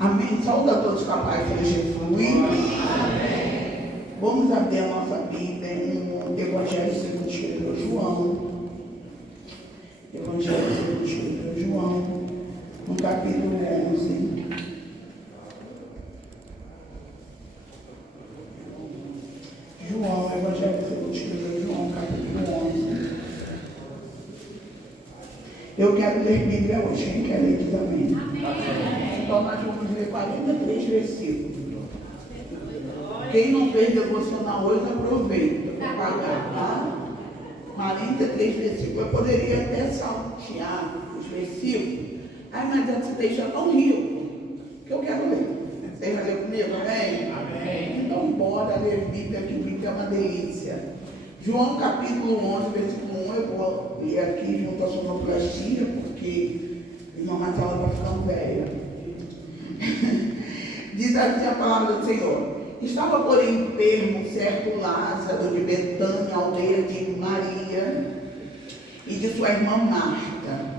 Amém. Saúde a todos com a paz de Jesus. Amém. Vamos abrir a nossa Bíblia no Evangelho segundo escreveu João. Evangelho segundo escreveu João, no capítulo 11. João, Evangelho segundo escreveu João, capítulo 11. Eu quero ler Bíblia hoje. Quem quer ler diz amém? Amém. Então nós vamos ler 43 versículos. Quem não fez devocional hoje, aproveita para pagar, tá? 43 versículos. Eu poderia até saltear os versículos. Ai, mas você deixa tão rico que eu quero ler. Você vai ler comigo, amém? Amém. Então bora ler Bíblia, que Bíblia é uma delícia. João capítulo 11, versículo 1, eu vou ler aqui junto à sonoplastia, porque irmã Marcela está ficando velha. Diz assim a palavra do Senhor: estava, porém, enfermo certo Lázaro de Betânia, aldeia de Maria e de sua irmã Marta.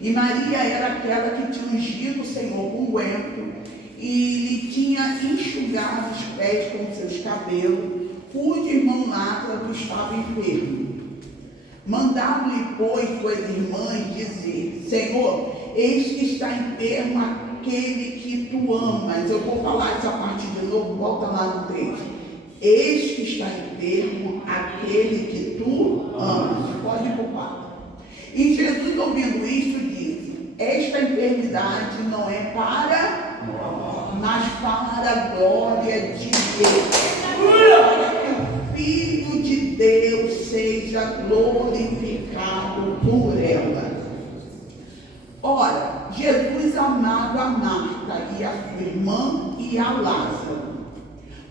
E Maria era aquela que tinha ungido o Senhor com unguento e lhe tinha enxugado os pés com seus cabelos, cujo irmão Lázaro estava enfermo. Mandavam-lhe, pois, suas irmãs dizer: Senhor, eis que está enfermo aquele que tu amas. Eu vou falar essa parte de novo, volta lá no 3. Eis que está enfermo aquele que tu amas. Pode ir para o 4. E Jesus, ouvindo isto, disse: esta enfermidade não é para nós, mas para a glória de Deus, para que o Filho de Deus seja glorificado por ela. Ora, Jesus amava a Marta e a sua irmã e a Lázaro.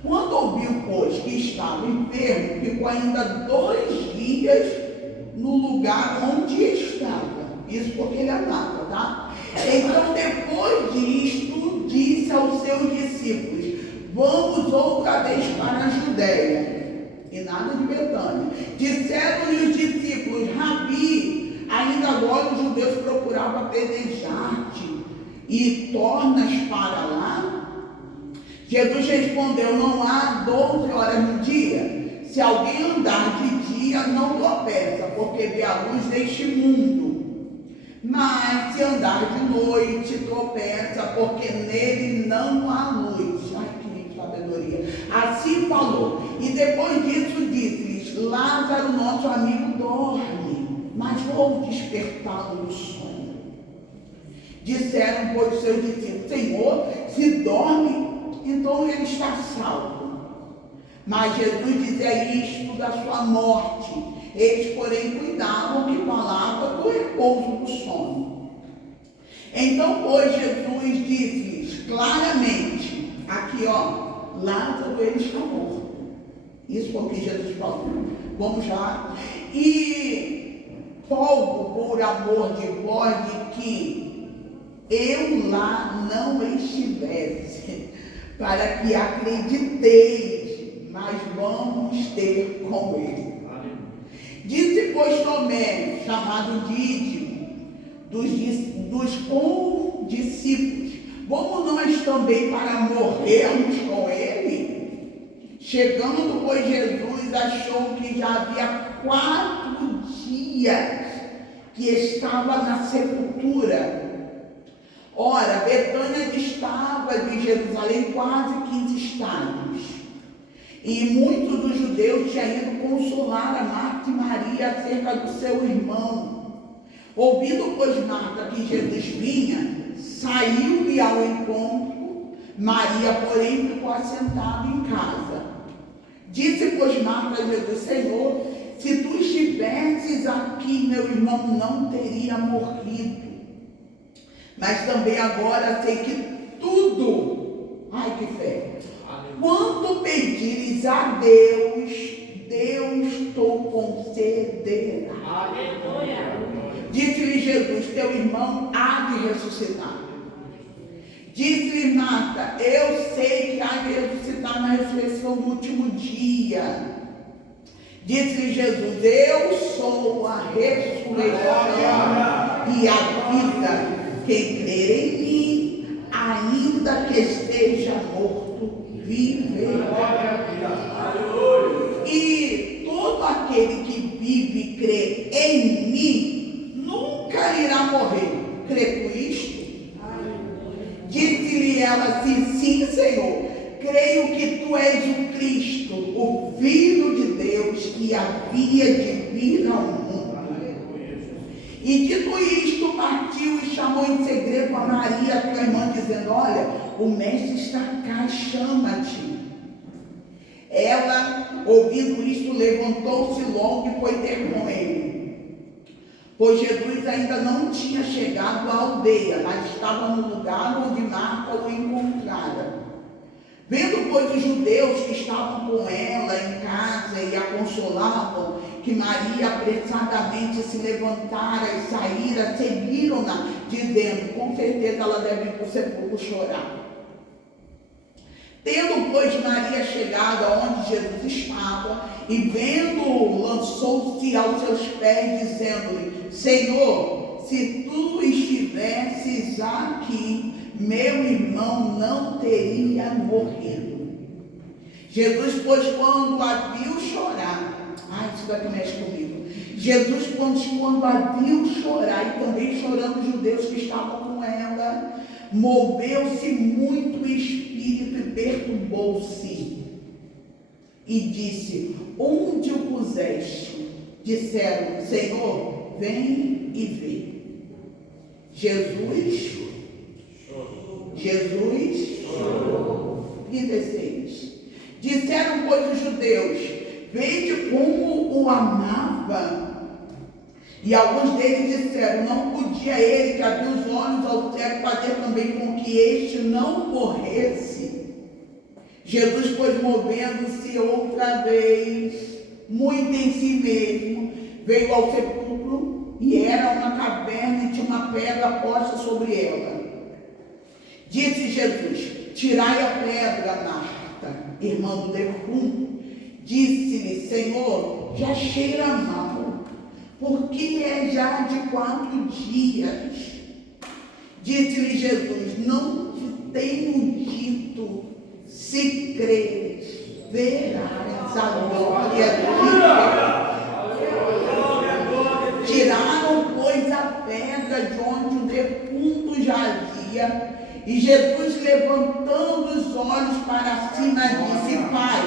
Quando ouviu, pois, que estava enfermo, ficou ainda 2 dias no lugar onde estava. Isso porque ele amava, tá? Então, depois disto, disse aos seus discípulos: vamos outra vez para a Judéia. E nada de Betânia. Disseram-lhe os discípulos: Rabi, ainda agora os judeus procuravam apedrejar-te, e tornas para lá? Jesus respondeu: não há 12 horas no dia. Se alguém andar de dia, não tropeça, porque vê a luz deste mundo. Mas se andar de noite, tropeça, porque nele não há luz. Ai, que sabedoria. Assim falou. E depois disso disse-lhes: Lázaro, nosso amigo, dorme, mas vou despertá-lo do sono. Disseram, pois, seus discípulos: Senhor, se dorme, então ele está salvo. Mas Jesus dizia isto da sua morte. Eles, porém, cuidavam que falava do repouso do sono. Então, pois, Jesus disse-lhes claramente, aqui, ó, Lázaro, ele está morto. Isso porque Jesus falou. Vamos lá. E folgo por amor de vós de que eu lá não estivesse, para que acrediteis, mas vamos ter com ele. Disse, pois, Tomé, chamado Dídimo, dos condiscípulos: vamos nós também para morrermos com ele? Chegando, pois, Jesus achou que já havia 4 dias que estava na sepultura. Ora, Betânia distava de Jerusalém quase 15 estádios. E muitos dos judeus tinham ido consolar a Marta e Maria acerca do seu irmão. Ouvindo, pois, Marta que Jesus vinha, saiu-lhe ao encontro. Maria, porém, ficou assentada em casa. Disse, pois, Marta a Jesus: Senhor, se tu estivesses aqui, meu irmão não teria morrido. Mas também agora sei que tudo, ai que fé, quanto pedires a Deus, Deus te concederá. Aleluia. Disse-lhe Jesus: teu irmão há de ressuscitar. Disse-lhe Marta: eu sei que há de ressuscitar na ressurreição do último dia. Disse-lhe Jesus: eu sou a ressurreição e a vida. Quem crer em mim, ainda ainda que esteja morto, viverá. E todo aquele que vive e crê em mim, nunca irá morrer. Crê por isto? Disse-lhe ela assim: sim, Senhor, creio que tu és o Cristo, o Filho de Deus, que havia de vir ao mundo. E dito isto, partiu e chamou em segredo a Maria, tua irmã, dizendo: olha, o mestre está cá, chama-te. Ela, ouvindo isto, levantou-se logo e foi ter com ele. Pois Jesus ainda não tinha chegado à aldeia, mas estava no lugar onde Marta o encontrara. Vendo, pois, os judeus que estavam com ela em casa e a consolavam, que Maria apressadamente se levantara e saíra, seguiram-na, dizendo: com certeza ela deve ir para o sepulcro chorar. Tendo, pois, Maria chegado aonde Jesus estava, e vendo-o, lançou-se aos seus pés, dizendo-lhe: Senhor, se tu estivesses aqui, meu irmão não teria morrido. Jesus, pois, quando a viu chorar, isso daqui mexe comigo. Jesus, quando a viu chorar, e também chorando os judeus que estavam com ela, moveu-se muito o espírito e perturbou-se. E disse: onde o puseste? Disseram: Senhor, vem e vê. Jesus chorou. 36. Disseram, pois, os judeus: vede como o amava. E alguns deles disseram: não podia ele, que abriu os olhos ao cego, fazer também com que este não morresse. Jesus, pois, movendo-se outra vez, muito em si mesmo, veio ao sepulcro, e era uma caverna e tinha uma pedra posta sobre ela. Disse Jesus: tirai a pedra, Marta, irmã do defunto. Disse-lhe: Senhor, já cheira mal, porque é já de 4 dias. Disse-lhe Jesus: não te tenho dito, se creres, verás a glória de Deus. Tiraram, pois, a pedra de onde o defunto jazia, e Jesus, levantando os olhos para cima, disse: Pai,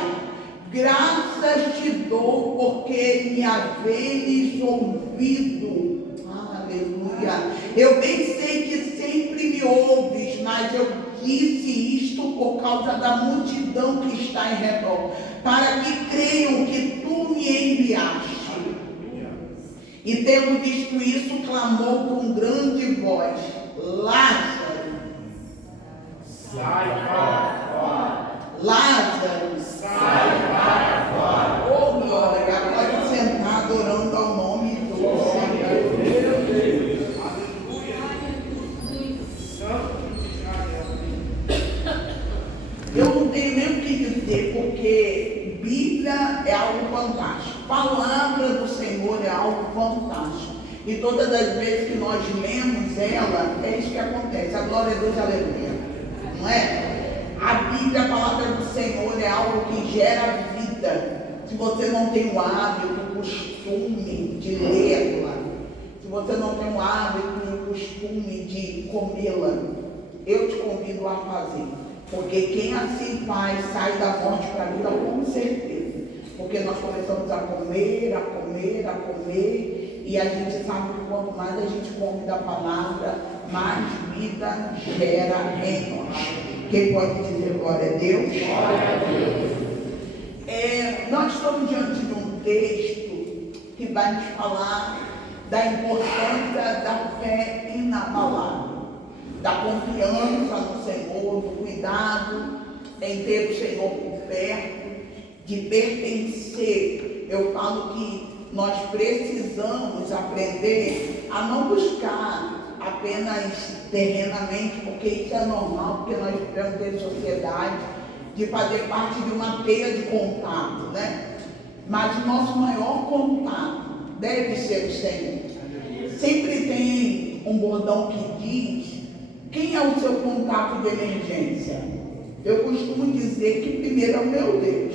graças te dou, porque me haveres ouvido. Aleluia. Eu bem sei que sempre me ouves, mas eu disse isto por causa da multidão que está em redor, para que creiam que tu me enviaste. E tendo visto isso, clamou com grande voz: Lázaro, sai para fora. Lázaro, sai para fora. Oh, glória, pode sentar adorando ao nome do Senhor. Eu não tenho nem o que dizer, porque Bíblia é algo fantástico. Palavra do Senhor é algo fantástico. E todas as vezes que nós lemos ela, é isso que acontece. A glória a Deus, aleluia. Não é? A Bíblia, a palavra do Senhor, é algo que gera vida. Se você não tem o hábito, o costume de lê-la, se você não tem o hábito e o costume de comê-la, eu te convido a fazer. Porque quem assim faz, sai da morte para a vida com certeza. Porque nós começamos a comer, e a gente sabe que quanto mais a gente come da palavra, mais vida gera em nós. Quem pode dizer glória a Deus? Glória a Deus. Nós estamos diante de um texto que vai nos falar da importância da fé inabalável, da confiança no Senhor, do cuidado em ter o Senhor por perto, de pertencer. Eu falo que nós precisamos aprender a não buscar apenas terrenamente, porque isso é normal, porque nós vivemos em sociedade, de fazer parte de uma teia de contato, né? Mas o nosso maior contato deve ser o Senhor. Sempre tem um bordão que diz: Quem é o seu contato de emergência? Eu costumo dizer que primeiro é o meu Deus.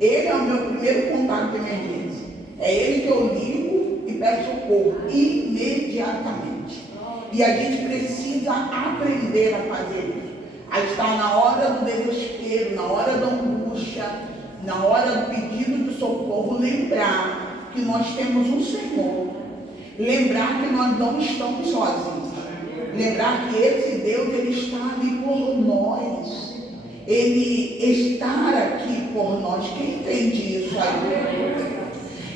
Ele é o meu primeiro contato de emergência. É ele que eu ligo e peço socorro imediatamente. E a gente precisa aprender a fazer isso. A estar na hora do desespero, na hora da angústia, na hora do pedido de socorro, lembrar que nós temos um Senhor. Lembrar que nós não estamos sozinhos. Lembrar que esse Deus, Ele está ali por nós. Ele está aqui por nós. Quem entende isso aí?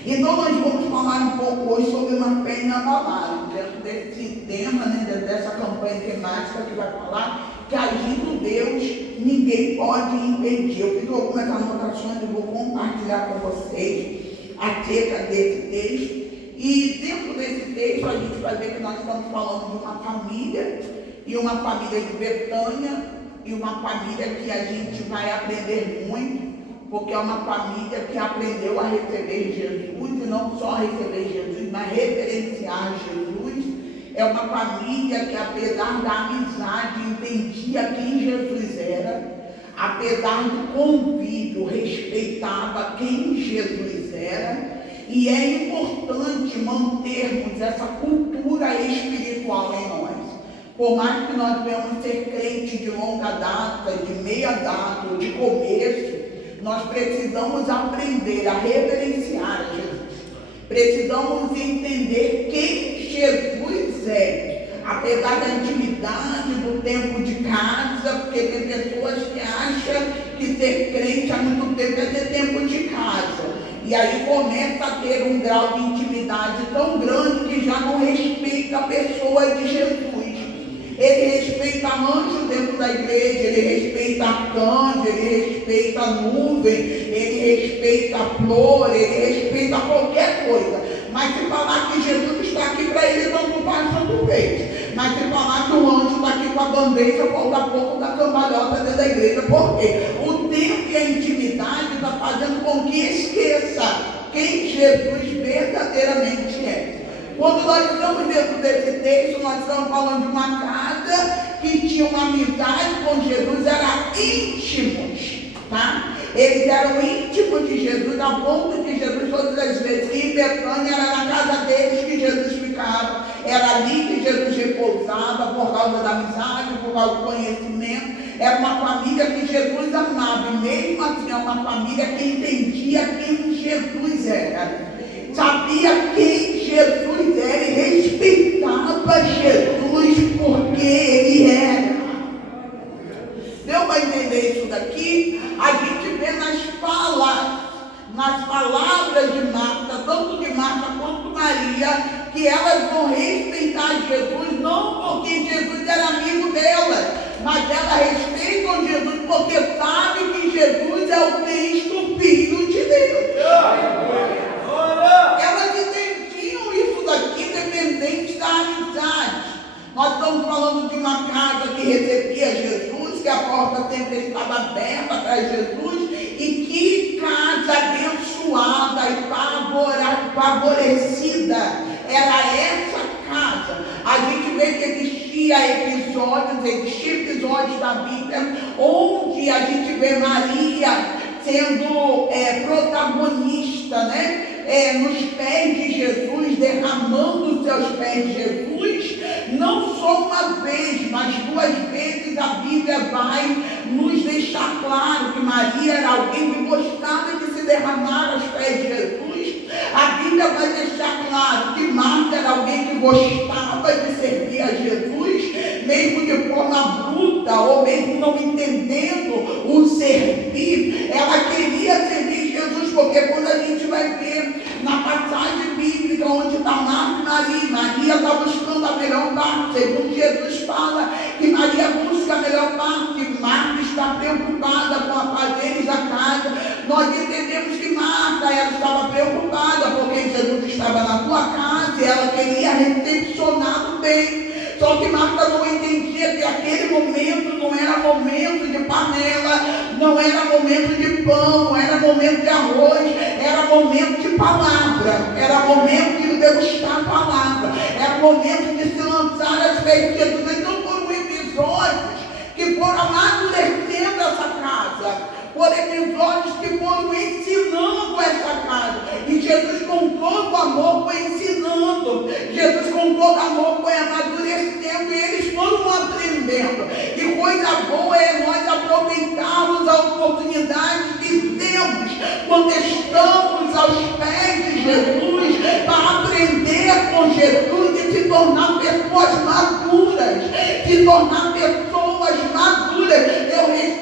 Então nós vamos falar um pouco hoje sobre uma fé inabalável. Dentro desse tema, né, dessa campanha temática que vai falar que agindo Deus, ninguém pode impedir. Eu fiz algumas anotações e vou compartilhar com vocês acerca desse texto. E dentro desse texto a gente vai ver que nós estamos falando de uma família, e uma família de Betânia, e uma família que a gente vai aprender muito, porque é uma família que aprendeu a receber Jesus, e não só receber Jesus, mas reverenciar Jesus. É uma família que, apesar da amizade, entendia quem Jesus era, apesar do convívio, respeitava quem Jesus era. E é importante mantermos essa cultura espiritual em nós. Por mais que nós venhamos ser crentes de longa data, de meia data, ou de começo, nós precisamos aprender a reverenciar Jesus. Precisamos entender quem Jesus é. Apesar da intimidade, do tempo de casa, porque tem pessoas que acham que ser crente há muito tempo é ter tempo de casa. E aí começa a ter um grau de intimidade tão grande que já não respeita a pessoa de Jesus. Ele respeita anjo dentro da igreja, ele respeita a canja, ele respeita a nuvem, ele respeita a flor, ele respeita qualquer coisa. Mas se falar que Jesus está aqui para ele, tanto faz, tanto fez. Mas se falar que o anjo está aqui com a bandeja, falta pouco da cambalhota dentro da igreja. Por quê? O tempo e a intimidade está fazendo com que esqueça quem Jesus verdadeiramente é. Quando nós estamos dentro desse texto, nós estamos falando de uma casa que tinha uma amizade com Jesus, eram íntimos, tá? Eles eram íntimos de Jesus, a ponto de Jesus todas as vezes. E Betânia era na casa deles que Jesus ficava. Era ali que Jesus repousava por causa da amizade, por causa do conhecimento. Era uma família que Jesus amava. E mesmo assim, é uma família que entendia quem Jesus era. Sabia quem Jesus era e respeitava Jesus porque Ele era. Deu para entender isso daqui? A gente vê nas palavras de Marta, tanto de Marta quanto Maria, que elas vão respeitar Jesus não porque Jesus era amigo delas, mas elas respeitam Jesus porque sabem que Jesus é o Cristo, Filho de Deus. Elas entendiam isso daqui, independente da amizade. Nós estamos falando de uma casa que recebia Jesus, que a porta sempre estava aberta para Jesus, e que casa abençoada e favorecida era essa casa. A gente vê que existiam episódios da Bíblia onde a gente vê Maria sendo protagonista, né? Nos pés de Jesus, derramando os seus pés de Jesus, não só uma vez, mas duas vezes a Bíblia vai nos deixar claro que Maria era alguém que gostava de se derramar aos pés de Jesus. A Bíblia vai deixar claro que Marta era alguém que gostava de servir a Jesus, mesmo de forma bruta, ou mesmo não entendendo o servir, ela queria servir Jesus, porque quando a gente vai ver na passagem bíblica onde está Marta e Maria está buscando a melhor parte, segundo Jesus fala que Maria busca a melhor parte, Marta está preocupada com a afazeres da casa. Nós entendemos que Marta, ela estava preocupada porque Jesus estava na sua casa e ela queria recepcioná-lo bem. Só que Marta não entendia que aquele momento não era momento de panela, não era momento de pão, não era momento de arroz, era momento de palavra, era momento de degustar a palavra, era momento de se lançar às pés de Jesus. Então, por episódios que foram amadurecendo essa casa, por episódios que foram ensinando essa casa. E Jesus, com todo amor, foi ensinando. Jesus, com todo amor, foi amadurecendo. E eles foram aprendendo. E coisa boa é nós aproveitarmos a oportunidade que temos quando estamos aos pés de Jesus, para aprender com Jesus e se tornar pessoas maduras. Se tornar pessoas maduras.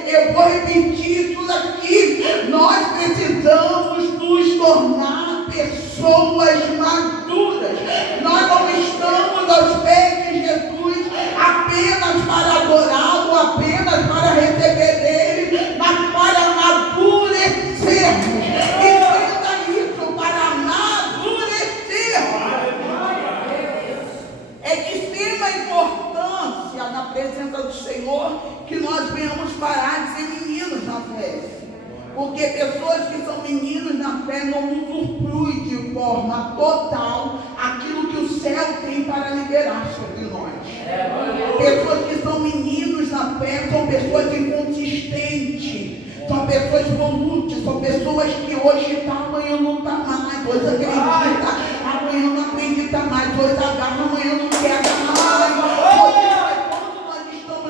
Eu vou repetir tudo aqui. Nós precisamos nos tornar pessoas maduras. Nós não estamos aos pés de Jesus apenas para adorá-lo, apenas para receber dele, mas para amadurecermos. Entenda isso, para amadurecermos. É de extrema importância na presença do Senhor que nós venhamos parar de ser meninos na fé. Porque pessoas que são meninos na fé não usufruem de forma total aquilo que o céu tem para liberar sobre nós. Pessoas que são meninos na fé são pessoas inconsistentes, são pessoas volúteis, são pessoas que hoje está, amanhã não está mais, hoje acredita, amanhã não acredita mais, hoje agarra, amanhã não quer agarrar mais.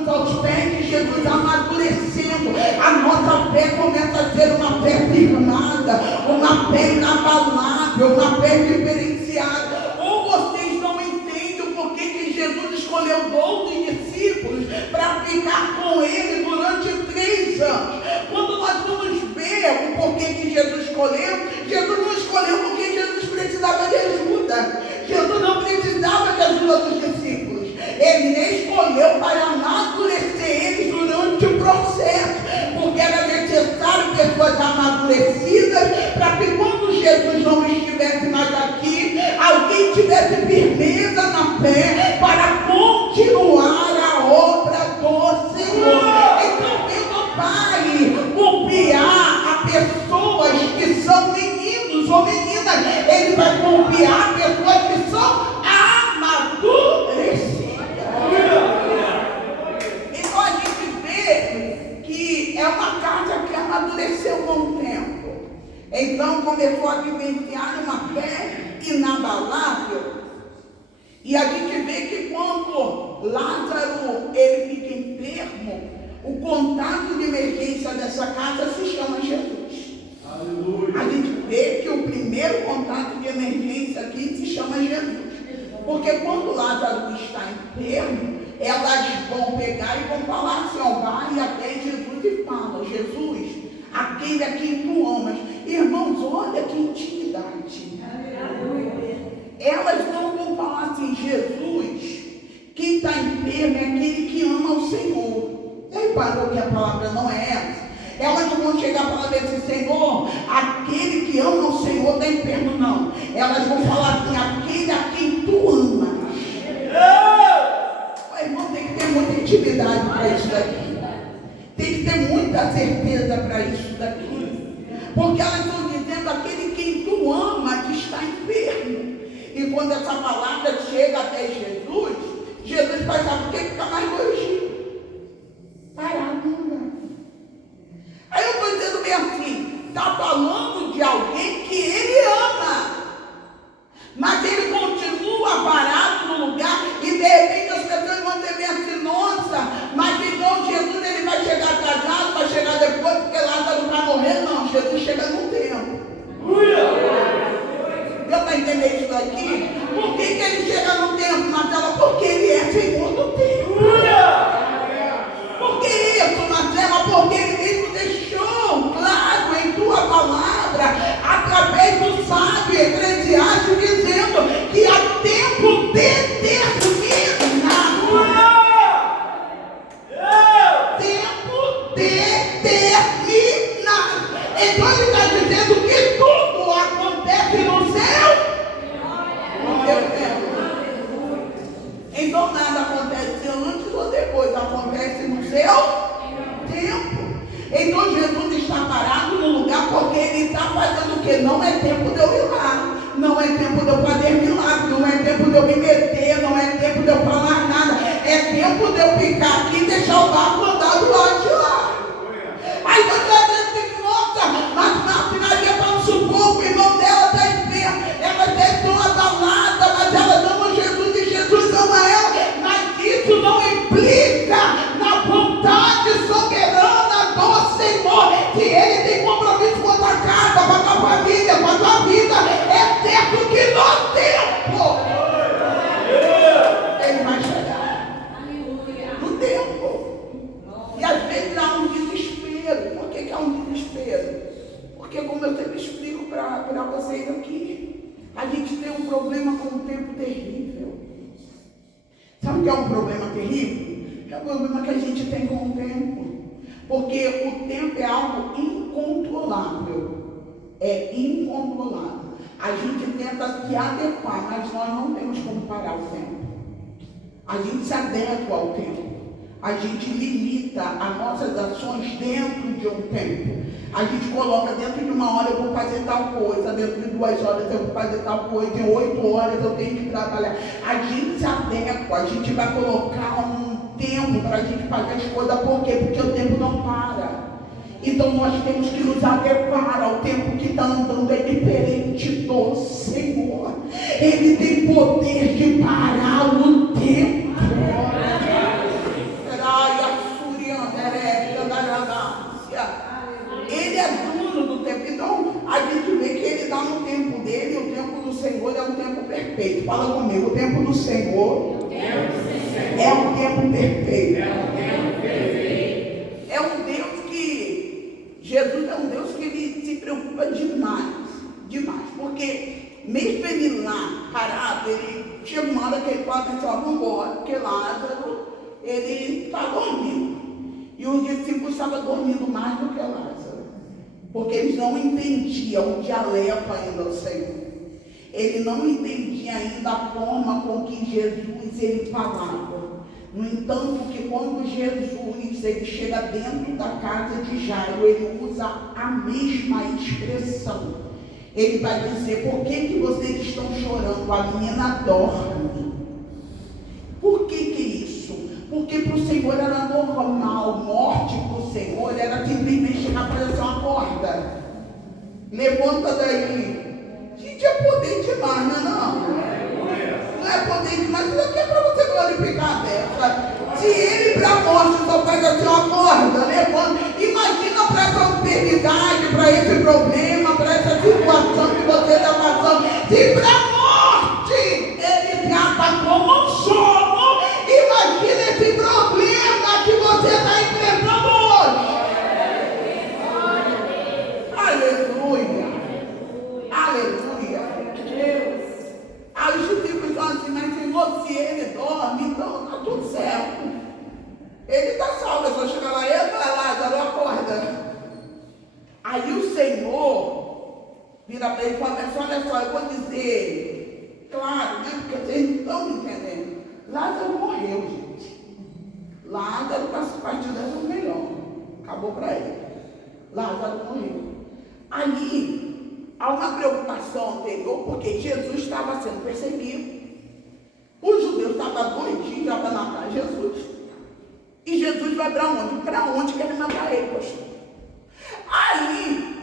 Aos pés de Jesus, amadurecendo, a nossa fé começa a ser uma fé firmada, uma fé inabalável, uma fé diferenciada. Ou vocês não entendem o porquê que Jesus escolheu 12 discípulos para ficar com ele durante 3 anos. Quando nós vamos ver o porquê que Jesus não escolheu porque Jesus precisava de ajuda. Jesus não precisava de ajuda dos discípulos. Ele escolheu para amadurecer eles durante o processo, porque era necessário pessoas amadurecidas para que quando Jesus não estivesse mais aqui, alguém tivesse firmeza na fé para continuar a obra do Senhor. Então Deus não vai confiar a pessoas que são meninos ou meninas, Ele vai confiar a pessoas que são amadurecidas. Então a gente vê que é uma casa que amadureceu com o tempo. Então começou a vivenciar uma fé inabalável. E a gente vê que quando Lázaro ele fica enfermo, o contato de emergência dessa casa se chama Jesus. Aleluia. A gente vê que o primeiro contato de emergência aqui se chama Jesus. Porque quando Lázaro está enfermo, elas vão pegar e vão falar assim, ó, vai até Jesus e fala, Jesus, aquele a quem tu amas. Irmãos, olha que intimidade. Elas não vão falar assim, Jesus, quem está enfermo é aquele que ama o Senhor. Você reparou que a palavra não é essa? Elas não vão chegar para falar assim, Senhor, aquele que ama o Senhor está enfermo, não. Elas vão falar assim, aquele a quem tu amas. O irmão tem que ter muita intimidade para isso daqui. Tem que ter muita certeza para isso daqui. Porque elas estão dizendo, aquele quem tu ama que está enfermo. E quando essa palavra chega até Jesus, Jesus faz, sabe por que fica mais 2 dias? Parado no lugar. Aí eu estou dizendo bem assim, está falando de alguém que ele ama, mas ele continua parado no lugar e de repente as pessoas vão dizer bem assim, nossa, mas então Jesus ele vai chegar atrasado, vai chegar depois porque Lázaro vai morrer. Não, Jesus chega no tempo. Deu para entender isso daqui? Por que ele chega no tempo, Marcela? Porque ele é Senhor do tempo. Por que isso, Marcela? Porque ele mesmo deixou claro em tua palavra, através do sábio Eclesiastes, dizendo que há tempo determinado. Tempo determinado. Então ele está dizendo que tudo acontece no seu tempo. Então nada acontece antes ou depois, acontece no seu tempo. Então Jesus está parado no lugar porque ele está fazendo o que? Não é tempo de eu ir lá, não é tempo de eu fazer milagre, não é tempo de eu me meter, não é tempo de eu falar nada, é tempo de eu ficar aqui só vai acordar do lado de lá. Aí você vai dizer que, nossa, mas Maria, vamos supor que o irmão dela está enfermo, ela deve ter uma balada, mas ela ama Jesus e Jesus ama ela, mas isso não implica na vontade soberana do Senhor, que Ele tem compromisso com a tua casa, com a tua família, com a tua vida, é certo que no tempo Ele vai chegar. No tempo. E às vezes há um desespero. Por que há um desespero? Porque, como eu sempre explico para vocês aqui, a gente tem um problema com o tempo terrível. Sabe o que é um problema terrível? É o problema que a gente tem com o tempo. Porque o tempo é algo incontrolável. É incontrolável. A gente tenta se adequar, mas nós não temos como parar o tempo. A gente se adequa ao tempo. A gente limita as nossas ações dentro de um tempo. A gente coloca dentro de 1 hora eu vou fazer tal coisa, dentro de 2 horas eu vou fazer tal coisa, em 8 horas eu tenho que trabalhar. A gente se adequa, a gente vai colocar um tempo para a gente fazer as coisas. Por quê? Porque o tempo não para. Então nós temos que nos adequar ao tempo que está andando. É diferente do Senhor. Ele tem poder de parar o tempo. Ele é dono do tempo. Então a gente vê que Ele dá no tempo dele. O tempo do Senhor é um tempo perfeito. Fala comigo, o tempo do Senhor é um tempo perfeito. É um Deus que Jesus é um Deus que Ele se preocupa demais. Porque mesmo Ele lá parado, Ele chega uma hora que Ele fala assim, vamos embora, porque Lázaro, ele está dormindo. E os discípulos estavam dormindo mais do que Lázaro. Porque eles não entendiam o dialeto ainda do Senhor. Ele não entendia ainda a forma com que Jesus ele falava. No entanto, que quando Jesus ele chega dentro da casa de Jairo, ele usa a mesma expressão. Ele vai dizer, por que vocês estão chorando? A menina dorme. Por que isso? Porque para o Senhor era normal, morte para o Senhor era simplesmente chegar para essa uma corda. Levanta daí. Gente, é poder demais, não é não? Não é poder demais, isso aqui é para você glorificar a Deus. Se ele para a morte só faz assim uma corda, levanta. Imagina para essa enfermidade, para esse problema, para essa situação que você está passando. Se para a morte ele trata como um sono, imagina esse problema que você está enfrentando hoje. Aleluia. Aleluia. Aí os discípulos falam assim, mas Senhor, se ele dorme, então está tudo certo. Ele está salvo, é só chegar lá e vai lá, já não acorda. Aí o Senhor vira para ele e fala, olha só, eu vou dizer, claro, porque vocês não estão entendendo. Lázaro morreu, gente. Lázaro, para se partir dessa, melhor. Acabou para ele. Lázaro morreu. Aí, há uma preocupação anterior, porque Jesus estava sendo perseguido. Os judeus estavam doidinhos já para matar Jesus. E Jesus vai para onde? Para onde querem matar ele, pastor? Aí,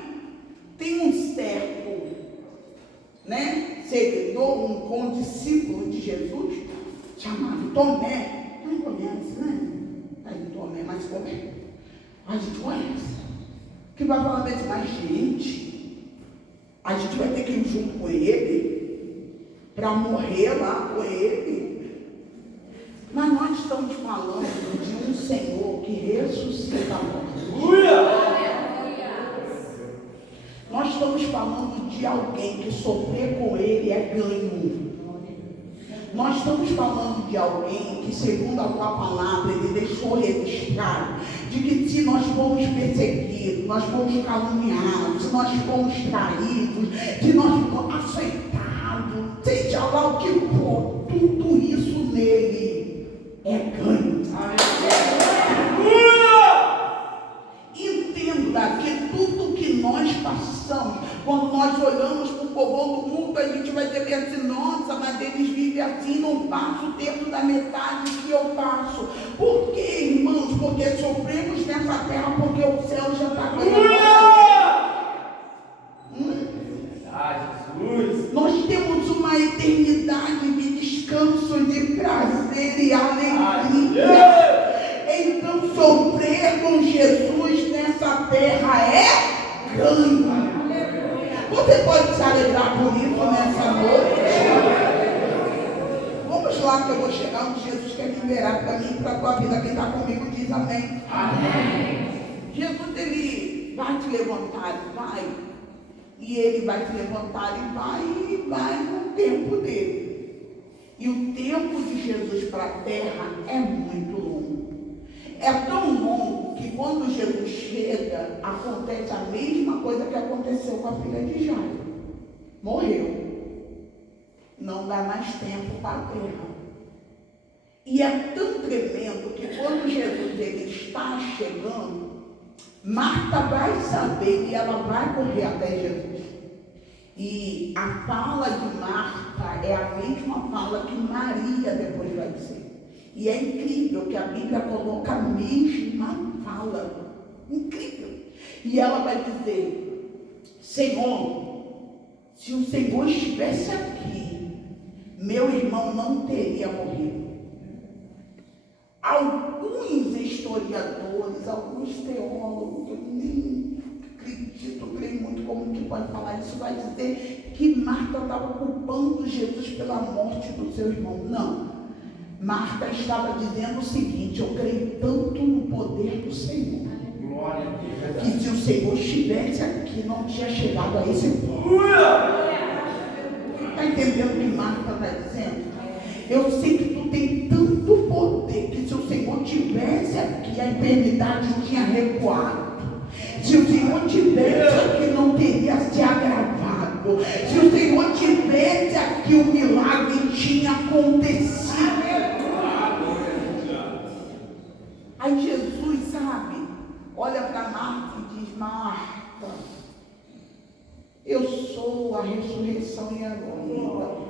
tem um certo, seguidor, um condiscípulo de Jesus, chamado Tomé. Não conhece, né? Aí Tomé, mas como a gente conhece. Que vai falar mesmo, mas gente, a gente vai ter que ir junto com ele para morrer lá com ele. Mas nós estamos falando de um Senhor que ressuscita a morte. Nós estamos falando de alguém que sofrer com ele é ganho. Nós estamos falando de alguém que, segundo a tua palavra, ele deixou registrado, de que se nós fomos perseguidos, nós fomos caluniados, se nós fomos traídos, se nós fomos aceitados, seja lá o que for, tudo isso nele é ganho. Entenda que tudo que nós passamos, quando nós olhamos para o povão do mundo, a gente vai dizer assim, nossa, mas eles vivem assim, não passo, o terço da metade que eu passo. Por que, irmãos? Porque sofremos nessa terra, porque o céu já está Jesus. Nós temos uma eternidade de descanso, de prazer e alegria. Então sofrer com Jesus nessa terra é ganho. Você pode se alegrar por isso nessa noite? Vamos lá que eu vou chegar onde Jesus quer liberar para mim e para a tua vida. Quem está comigo diz amém. Amém. Jesus, ele vai te levantar e vai. E ele vai te levantar e vai no tempo dele. E o tempo de Jesus para a terra é muito longo. É tão longo que quando Jesus chega, acontece a mesma coisa que aconteceu com a filha de Jairo. Morreu. Não dá mais tempo para a terra. E é tão tremendo que quando Jesus ele está chegando, Marta vai saber e ela vai correr até Jesus. E a fala de Marta é a mesma fala que Maria depois vai dizer. E é incrível que a Bíblia coloca a mesma fala. Incrível. E ela vai dizer: Senhor, se o Senhor estivesse aqui, meu irmão não teria morrido. Alguns historiadores, alguns teólogos, eu nem acredito, creio muito como que pode falar isso, vai dizer que Marta estava culpando Jesus pela morte do seu irmão. Não. Marta estava dizendo o seguinte: eu creio tanto no poder do Senhor, que se o Senhor estivesse aqui, não tinha chegado a esse ponto. Está entendendo o que Marta está dizendo? Eu sei que tu tem tanto poder, que se o Senhor estivesse aqui, a enfermidade tinha recuado. Se o Senhor estivesse aqui, não teria se agravado. Se o Senhor estivesse aqui, o milagre tinha acontecido. Aí Jesus, sabe, olha para Marta e diz: Marta, eu sou a ressurreição e a vida.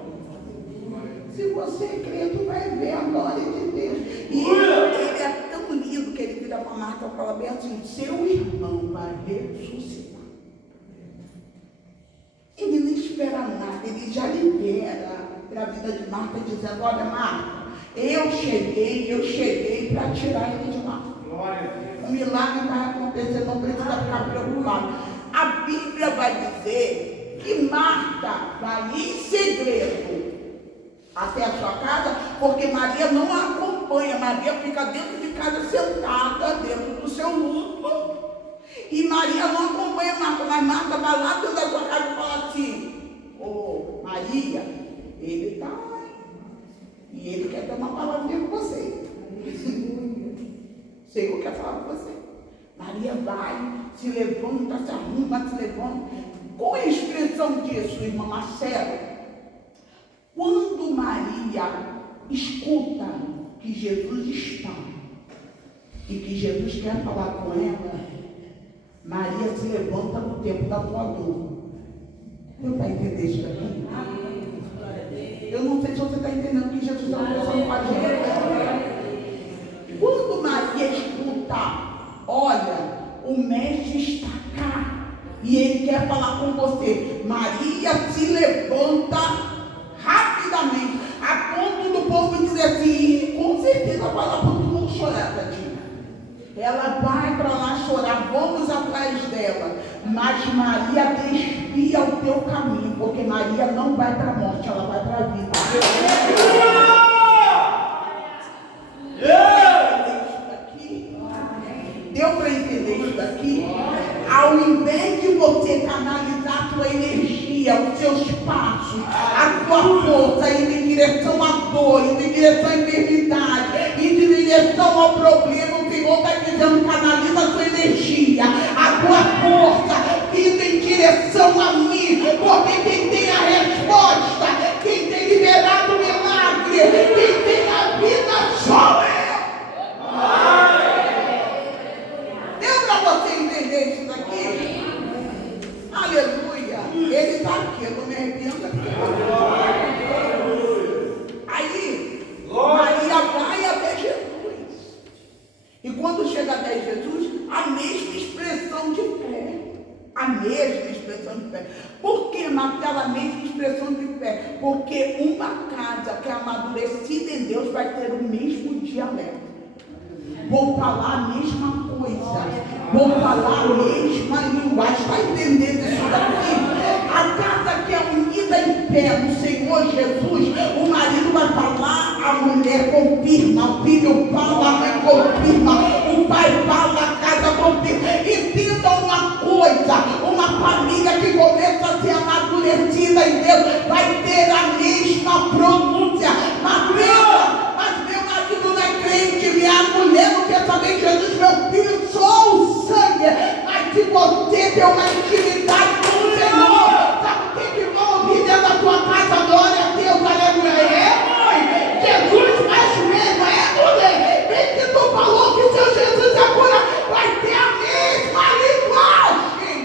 Se você crer, tu vai ver a glória de Deus. E ele é tão lindo que ele vira para Marta e fala bem assim: seu irmão vai ressuscitar. Ele não espera nada, ele já libera para a vida de Marta, dizendo: olha, Marta, eu cheguei para tirar ele de lá. O milagre vai acontecer, não precisa ficar preocupado. A Bíblia vai dizer que Marta vai em segredo até a sua casa, porque Maria não a acompanha. Maria fica dentro de casa sentada, dentro do seu luto. E Maria não acompanha Marta, mas Marta vai lá dentro da sua casa e fala assim: ô Maria, ele está lá. E ele quer ter uma palavrinha com você. O Senhor quer falar com você. Maria vai, se levanta, se arruma, se levanta. Qual é a expressão disso, irmã Marcelo? Quando Maria escuta que Jesus está e que Jesus quer falar com ela, Maria se levanta no tempo da tua dor. Você está entendendo isso daqui? Eu não sei se você está entendendo o que Jesus está conversando com a gente. Quando Maria escuta: olha, o mestre está cá e ele quer falar com você, Maria se levanta rapidamente, a ponto do povo dizer assim: com certeza vai lá para todo mundo chorar, tadinha. Ela vai para lá chorar, vamos atrás dela. Mas Maria desvia o teu caminho, porque Maria não vai para a morte, ela vai para a vida. Deu para entender isso daqui? Ao invés de você canalizar a tua energia, os seus passos, a tua força, indo em direção à dor, indo em direção à enfermidade, indo em direção ao problema, o Senhor está dizendo: canaliza a tua energia, a tua força, indo em direção a mim, porque quem tem a resposta, quem tem liberado o milagre, quem tem a vida sou eu. Você entender isso daqui? Aleluia! Ele está aqui, eu estou me arrepiando aqui. Aí, a mesma expressão de fé. A mesma expressão de fé. Por que, Marcela, a mesma expressão de fé? Porque uma casa que é amadurecida em Deus vai ter o mesmo dialeto. Vou falar a mesma coisa. Vou falar a mesma linguagem. Está entendendo isso daqui? A casa que é unida em fé no Senhor Jesus, o marido vai falar, a mulher confirma, o filho fala, a mãe confirma, o pai fala, a casa confirma. Entenda uma coisa, uma família que começa a ser amadurecida em Deus vai ter a mesma pronúncia. Mas meu marido não é crente, minha mulher não quer saber de Jesus, meu filho, sou o sangue. Mas se você tem uma intimidade com o Senhor, sabe o que vão ouvir dentro da tua casa? Glória a Deus, aleluia. É, mãe, Jesus faz mesmo, é, mulher. Bem que tu falou que seu Jesus agora vai ter a mesma linguagem.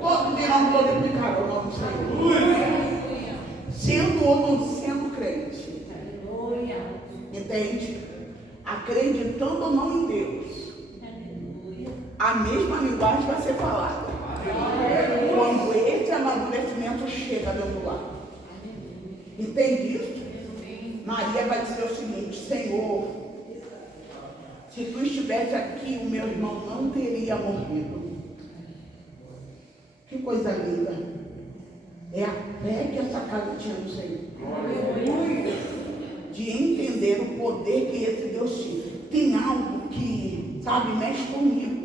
Todos irão glorificar o nome do Senhor. Sendo ou não sendo crente. Entende? Acreditando ou não em Deus, a mesma linguagem vai ser falada. Quando esse amadurecimento chega do outro lado. Entende isso? Maria vai dizer o seguinte: Senhor, se tu estivesse aqui, o meu irmão não teria morrido. Que coisa linda. É a fé que essa casa tinha no Senhor. De entender o poder que esse Deus tinha. Tem algo que, sabe, mexe comigo.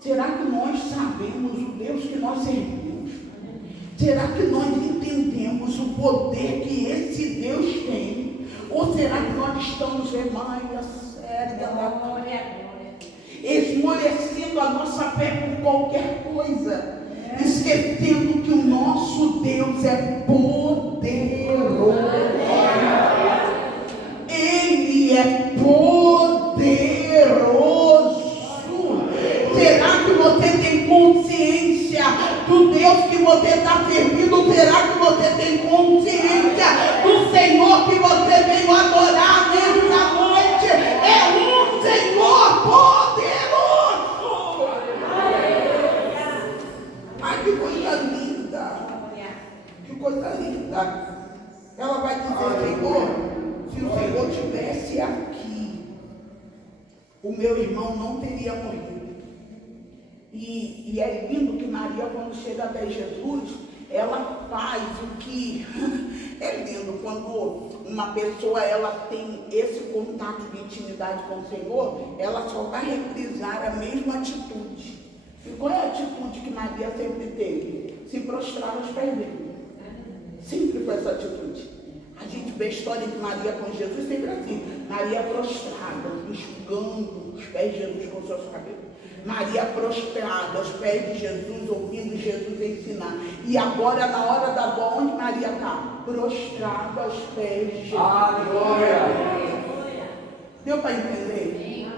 Será que nós sabemos o Deus que nós servimos? Será que nós entendemos o poder que esse Deus tem? Ou será que nós estamos, irmã, séria, esmorecendo a nossa fé por qualquer coisa, esquecendo que o nosso Deus é poderoso? Ele é poderoso. Será que você tem consciência do Deus que você está servindo? Será que você tem consciência do Senhor que você veio adorar nessa noite? É um Senhor poderoso. Ai, que coisa linda. Que coisa linda. Ela vai dizer: Senhor, se o Senhor estivesse aqui, o meu irmão não teria morrido. E é lindo que Maria, quando chega até Jesus, ela faz o que é lindo. Quando uma pessoa ela tem esse contato de intimidade com o Senhor, ela só vai reprisar a mesma atitude. E qual é a atitude que Maria sempre teve? Se prostrar aos pés dele. Sempre foi essa atitude. A gente vê a história de Maria com Jesus sempre assim. Maria prostrada, enxugando os pés de Jesus com seus cabelos. Maria prostrada aos pés de Jesus, ouvindo Jesus ensinar. E agora, na hora da dor, onde Maria está? Prostrada aos pés de Jesus. Deu para entender?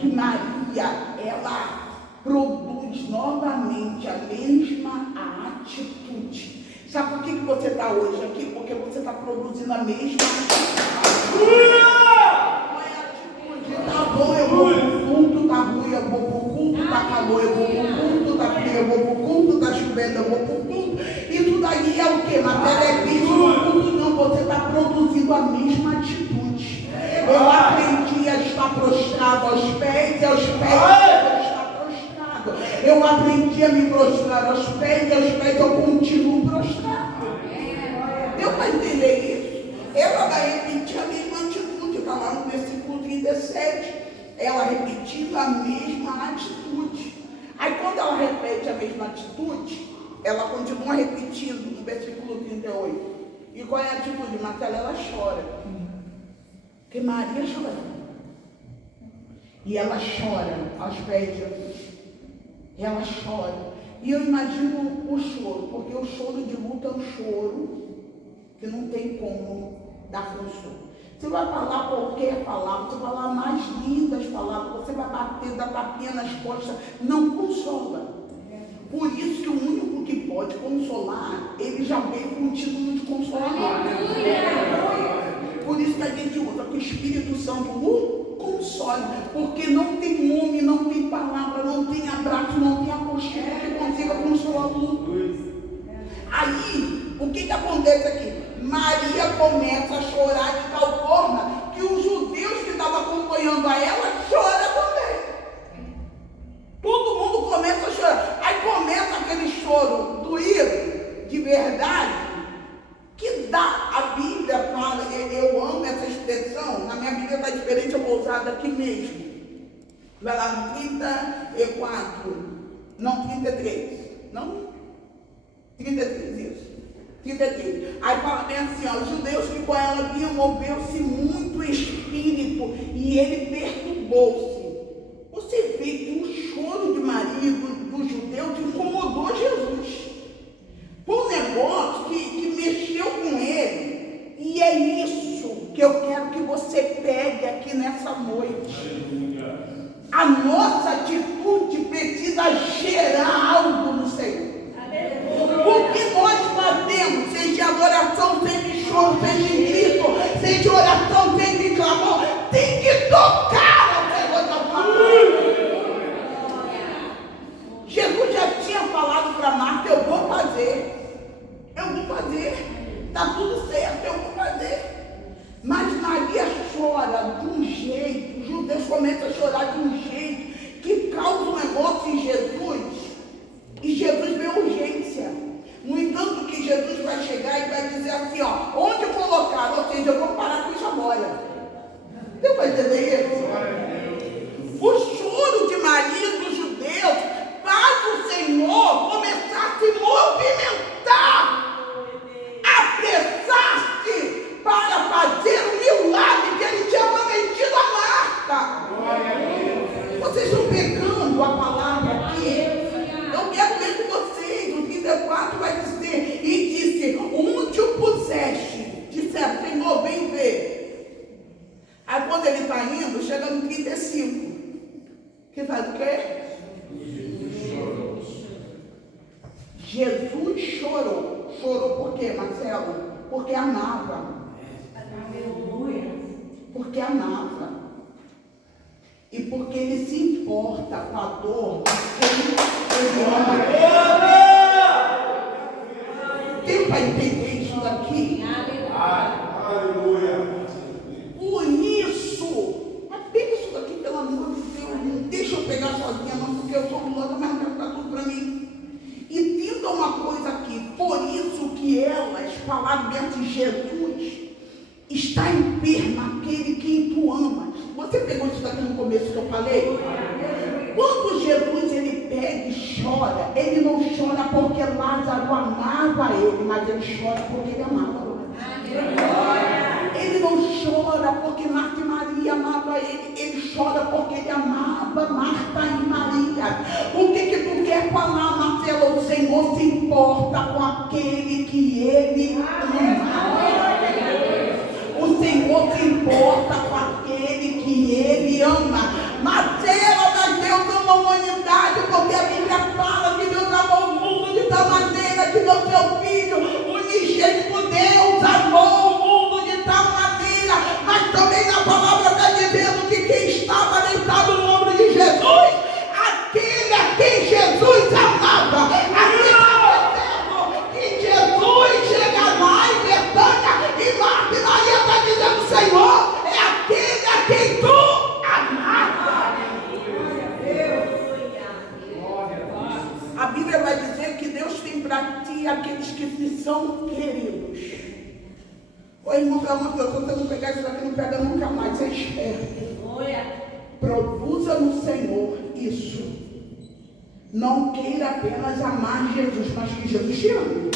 Que Maria, ela produz novamente a mesma atitude. Sabe por que você está hoje aqui? Porque você está produzindo a mesma atitude. Tá bom, eu vou pro culto, tá ruim, eu vou pro culto, tá calor, eu vou pro culto, tá frio, eu vou pro culto, tá chovendo, eu vou pro culto. Isso daí é o que? Na televisão, no culto não, você está produzindo a mesma atitude. Eu aprendi a estar prostrado aos pés e aos pés eu estar prostrado. Eu aprendi a me prostrar aos pés e aos pés eu continuo prostrado. Deu para entender isso? Ela vai repetir a mesma atitude, está lá no versículo 37, ela repetindo a mesma atitude. Aí quando ela repete a mesma atitude, ela continua repetindo no versículo 38. E qual é a atitude? Marcela, ela chora. Porque Maria chora. E ela chora aos pés de Jesus. E ela chora. E eu imagino o choro, porque o choro de luta é um choro que não tem como dar consolo. Você vai falar qualquer palavra, você vai falar mais lindas palavras, você vai bater da tapinha nas costas, não consola. Por isso que o único que pode consolar, ele já veio com o título de consolador. Por isso que a gente usa que o Espírito Santo o console, porque não tem abraço, não tem aconchego que consiga consolar-lo. Aí, o que acontece aqui? Maria começa a chorar de tal forma que os judeus que estavam acompanhando a ela choram também. Todo mundo começa a chorar. Aí começa aquele choro doído, de verdade, que dá. A Bíblia fala, eu amo essa expressão, na minha Bíblia está diferente, eu vou usar daqui mesmo. Vai lá no 34, não, 33, não? 33, isso. 33. Aí fala bem assim, ó, os judeus que com ela vinham, moveu-se muito o espírito e ele perturbou-se. Você vê que o choro de Maria, do judeu, que incomodou Jesus. Foi um negócio que mexeu com ele. E é isso que eu quero que você pegue aqui nessa noite. A nossa atitude precisa gerar algo no Senhor. O que nós fazemos, seja adoração, seja choro, seja grito, seja oração, seja clamor, tem que tocar ao Senhor da palavra. Jesus já tinha falado para Marta, eu vou fazer, está tudo certo, eu vou fazer. Mas Maria chora de um jeito, os judeus começam a chorar de um jeito que causa um negócio em Jesus, e Jesus vê urgência. No entanto, que Jesus vai chegar e vai dizer assim, ó, onde colocar, ou seja, eu vou parar com isso agora. Você vai entender isso? O choro de Maria e dos judeus faz o Senhor começar a se movimentar, apressar-se para fazer o milagre que ele tinha prometido a Marta. Vocês estão pegando a palavra aqui? Eu quero ler com vocês. O 34 vai dizer, e disse, onde o puseste? Disseram, Senhor, vem ver. Aí quando ele está indo, chega no 35. Que faz o quê? Jesus chorou. Chorou por quê, Marcelo? Porque amava. Porque amava. E porque ele se importa com a dor ele ama. Tem para entender isso daqui? Aleluia. Por isso, mas pega isso daqui, pelo amor de Deus. Não deixa eu pegar sozinha, não, porque eu sou louca, mas não vai ficar tudo para mim. Entenda uma coisa aqui, por isso que elas falaram de Jesus está enfermo aquele que tu amas. Você pegou isso daqui no começo que eu falei? Quando Jesus ele pega e chora, ele não chora porque Lázaro amava ele, mas ele chora porque ele amava Lázaro. Ele não chora porque Marta e Maria amavam ele chora porque ele amava Marta e Maria. O que tu quer falar, Marcelo? O Senhor se importa com aquele que ele ama. O Senhor se importa com aquele que ele ama. Marcelo, mas Deus ama a humanidade, porque a Bíblia fala que Deus amou o mundo de tal maneira que deu seu Filho unigênito. Deus amou o mundo de tal maneira, mas também na palavra está dizendo que quem estava deitado no ombro de Jesus, aquele a quem Jesus amava, aquele que Jesus chega lá em Betânia e Marta e Maria está dizendo, Senhor, é aquele a quem tu amava. A Bíblia vai dizer que Deus tem para ti aqueles que te são queridos. Ô irmão, pelo amor de Deus, se você não pegar isso daqui, não pega nunca mais, você é esperto. Produza no Senhor isso. Não queira apenas amar Jesus, mas que Jesus te ame.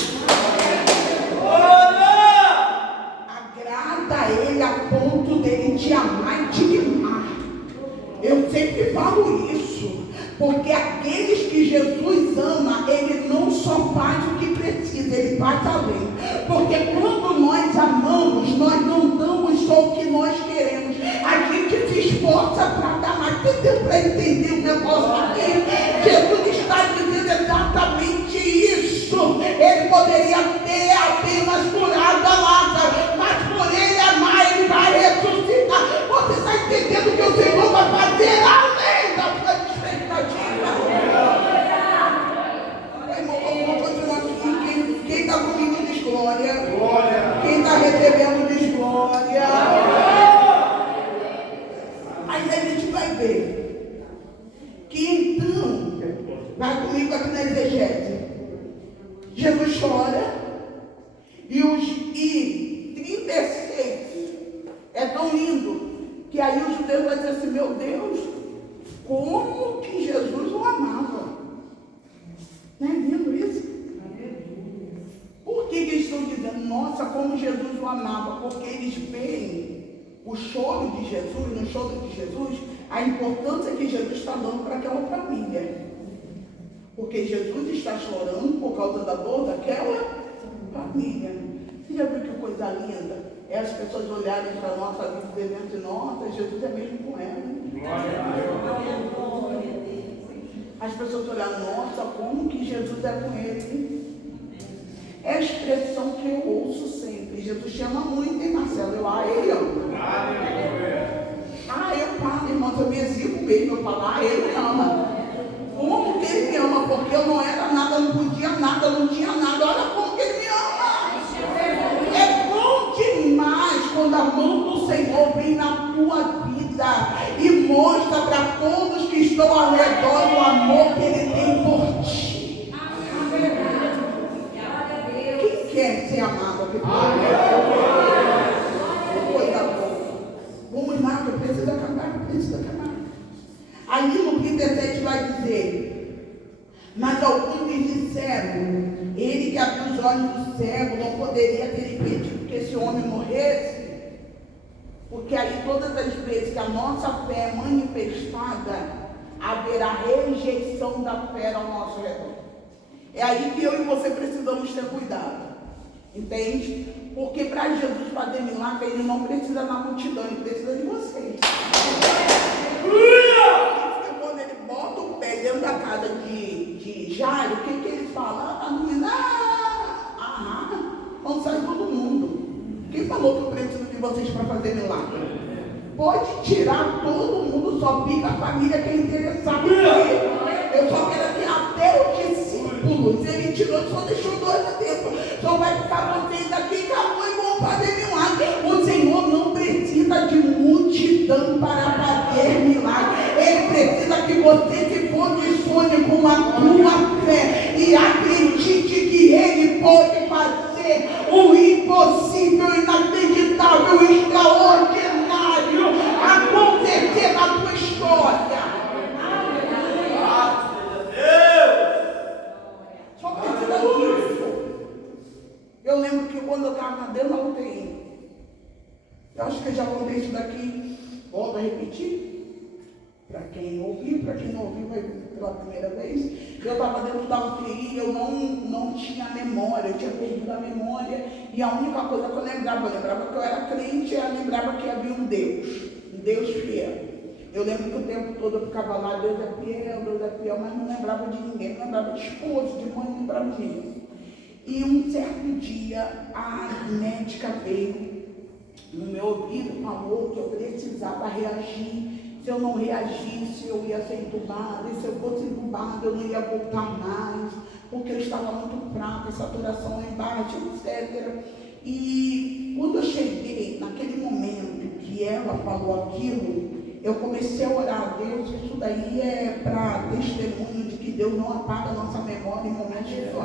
Agrada a Ele a ponto dele te amar e te mimar. Eu sempre falo isso, porque aqueles que Jesus ama, Ele não só faz o que precisa, Ele faz além. Porque quando nós amamos, nós não damos só o que nós queremos, a gente se esforça para dar mais. Você deu para entender o negócio aqui? Jesus está dizendo exatamente isso. Ele poderia ter apenas curado a Lázaro, mas por ele amar, ele vai ressuscitar. Você está entendendo que o Senhor vai fazer além da sua expectativa? recebendo diz glória. Aí a gente vai ver que então, vai comigo aqui na exegese, Jesus chora e 36 é tão lindo que aí os judeus vão dizer assim: meu Deus, como que Jesus o amava. Não é lindo isso? Por que eles estão dizendo, nossa, como Jesus o amava? Porque eles veem o choro de Jesus, no choro de Jesus, a importância que Jesus está dando para aquela família. Porque Jesus está chorando por causa da dor daquela família. Você já viu que coisa linda? É as pessoas olharem para a nossa vida e dizendo, nossa, Jesus é mesmo com ela. As pessoas olham, nossa, como que Jesus é com ele? É a expressão que eu ouço sempre. Jesus chama muito, hein, Marcelo? Ele ama. Eu falo, irmãos, eu me exibo mesmo. Eu falo, ele me ama. Como que ele me ama? Porque eu não era nada, não podia nada, não tinha nada. Olha como que ele me ama. É bom demais quando a mão do Senhor vem na tua vida e mostra para todos que estão ao redor o amor que ele tem por ti. Quem quer ser amado aqui? Coisa boa. Vamos lá, que precisa acabar. Aí no 37 vai dizer, mas alguns lhes disseram, ele que abriu os olhos do cego não poderia ter impedido que esse homem morresse, porque aí todas as vezes que a nossa fé é manifestada, haverá rejeição da fé ao nosso redor. É aí que eu e você precisamos ter cuidado, entende? Porque para Jesus fazer milagre, ele não precisa da multidão, ele precisa de você. Quando ele bota o pé dentro da casa de Jairo, o que ele fala? Vamos sair todo mundo. Quem falou que eu preciso de vocês para fazer milagre? Pode tirar todo mundo, só fica a família que é interessada. Eu só quero que até os discípulos, ele tirou, só deixou 2 lá dentro. Só vai ficar vocês aqui, acabou e vão fazer milagre. O Senhor não precisa de multidão para fazer milagre. Ele precisa que você se posicione com a tua fé e acredite que ele pode fazer o impossível, inacreditável, extraordinário acontecer na tua história. Só precisa disso. Eu lembro que quando eu estava dentro da UTI, eu acho que eu já contei isso daqui, volto a repetir. Para quem ouviu, para quem não ouviu, vai pela primeira vez. Eu estava dentro da UTI, eu não tinha memória, eu tinha perdido a memória. E a única coisa que eu lembrava que eu era crente, eu lembrava que havia um Deus fiel. Eu lembro que o tempo todo eu ficava lá, Deus é fiel, mas não lembrava de ninguém, não lembrava de esposo, de mãe, não lembrava de ninguém. E um certo dia, a médica veio no meu ouvido, falou que eu precisava reagir. Se eu não reagisse, eu ia ser entubada. E se eu fosse entubada, eu não ia voltar mais, porque eu estava muito fraca, saturação lá embaixo, etc. E quando eu cheguei, naquele momento que ela falou aquilo, eu comecei a orar a Deus. Isso daí é para testemunho de que Deus não apaga a nossa memória em momentos de dor.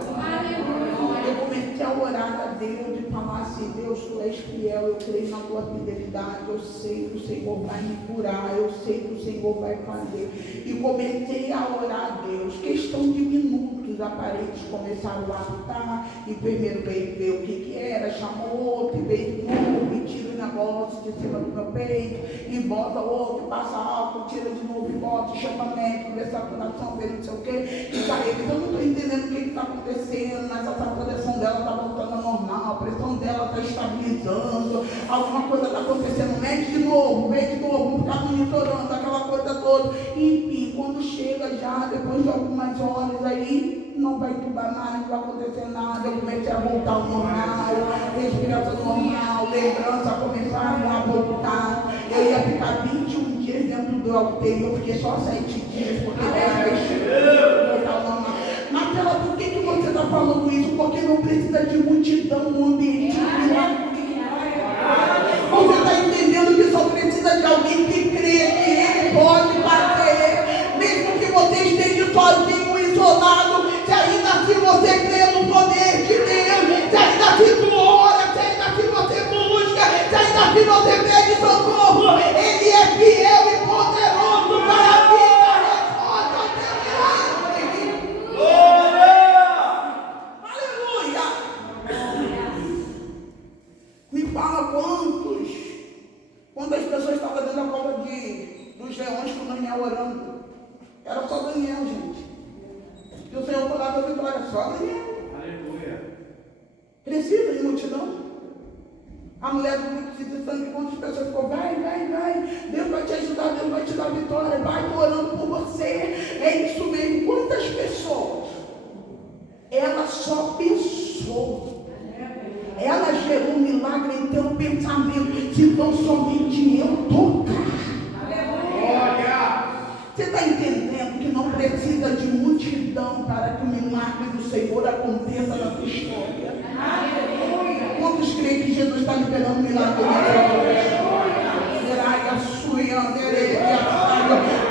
Eu comecei a orar a Deus e falar assim: Deus, tu és fiel, eu creio na tua fidelidade, eu sei que o Senhor vai me curar, eu sei que o Senhor vai fazer. E comecei a orar a Deus. Questão de minutos, a parede começaram a apitar, enfermeiro veio ver o que era, chamou outro, e veio de novo, me tira o negócio de cima do meu peito, e bota outro, passa álcool, tira de novo, e bota, chama médico, vê saturação, vê não sei o que, e tá ele. Eu não estou entendendo o que está acontecendo, mas a pressão dela está voltando ao normal, a pressão dela está estabilizando, alguma coisa está acontecendo, mede de novo, vamos ficar monitorando, aquela coisa toda. Enfim, quando chega já, depois de algumas horas aí, não vai tubar mais, não vai acontecer nada, eu comecei a voltar ao normal, respiração normal, lembrança começaram a voltar. Eu ia ficar 21 dias dentro do UTI, eu fiquei só 7 dias, porque Deus fez voltar ao normal. Marcela, por que você está falando isso? Porque não precisa de multidão no ambiente. para que você pegue socorro. Ele é fiel e poderoso para a vida. Responda ao teu milagre. Aleluia. Me fala quantas pessoas estavam dentro da cova dos leões com Daniel orando. Era só Daniel, gente. E o Senhor falava para mim, era só Daniel. Aleluia. Precisa de multidão. A mulher do muito de sangue, quantas pessoas ficou, vai. Deus vai te ajudar, Deus vai te dar vitória. Vai, estou orando por você. É isso mesmo. Quantas pessoas? Ela só pensou. Ela gerou um milagre em teu pensamento. Se tão somente eu tocar. Você está entendendo que não precisa de multidão para que o milagre do Senhor aconteça na tua história? Quantos creem que Jesus está liberando milagre?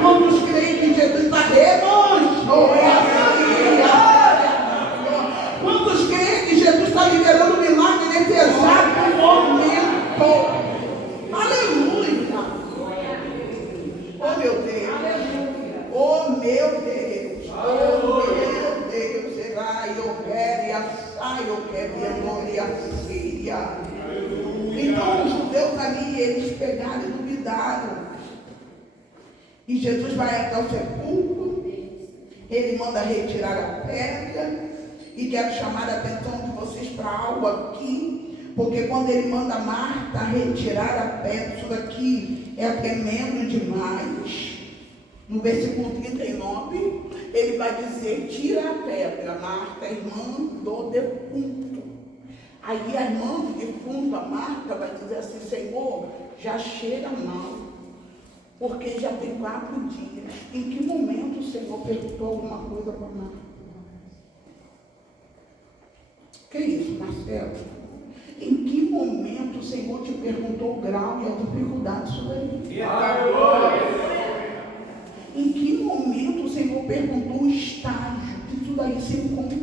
Quantos creem que Jesus está remanchando? Quantos creem que Jesus está liberando milagre nesse exato momento? Aleluia! Oh meu Deus! Oh meu Deus! Oh meu Deus! Então os judeus ali, eles pegaram e duvidaram. E Jesus vai até o sepulcro, ele manda retirar a pedra, e quero chamar a atenção de vocês para algo aqui, porque quando ele manda Marta retirar a pedra, isso daqui é tremendo demais. No versículo 39, ele vai dizer, tira a pedra, Marta, irmã do defunto. Aí a irmã do defunto, a Marta, vai dizer assim, Senhor, já cheira mal, porque já tem 4 dias. Em que momento o Senhor perguntou alguma coisa para Marta? Que isso, Marcelo? Em que momento o Senhor te perguntou o grau e a dificuldade disso daí? Em que momento o Senhor perguntou o estágio que isso daí se encontra?